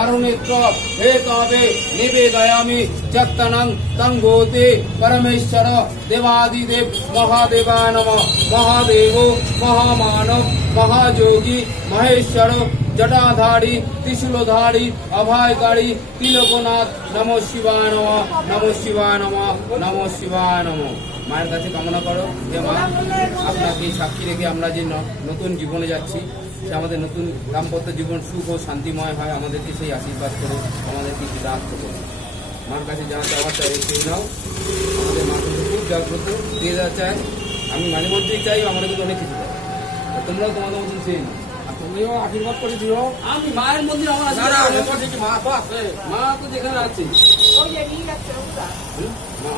কারণেত্র হে তবে নিবেদয়ামি চত্তনং তং ভূতে পরমেশ্বর দেবাদিদেব মহাদেবা নমঃ। মহাদেব মহামানব মহাযোগী মহেশ্বর জটাধারী ত্রিশূলধারী অভয়কারী তিলকনাথ নমঃ শিবায় নমঃ। নমঃ শিবায় নমঃ। নমঃ শিবায় নমঃ। মায়ের কাছে কামনা করো যে মা আপনাকে সাক্ষী রেখে আমরা যে নতুন জীবনে যাচ্ছি সে আমাদের নতুন দাম্পত্য জীবন সুখ ও শান্তিময় হয়, আমাদেরকে সেই আশীর্বাদ করো, আমাদেরকে কৃতার্থ করো। মার কাছে যা চাওয়ার চাই সেই নাও। আমাদের মা কিন্তু খুব জাগ্রত, যে যা চায় আমি মাঝে মধ্যেই চাই, আমাদের কিন্তু অনেক কিছু চাই। তোমরাও তোমাদের মতন সেই না, তুমিও আশীর্বাদ করে দিও। আমি মায়ের মন্দির আমার আছে, মা তো আছে, মা তো যেখানে আছে মা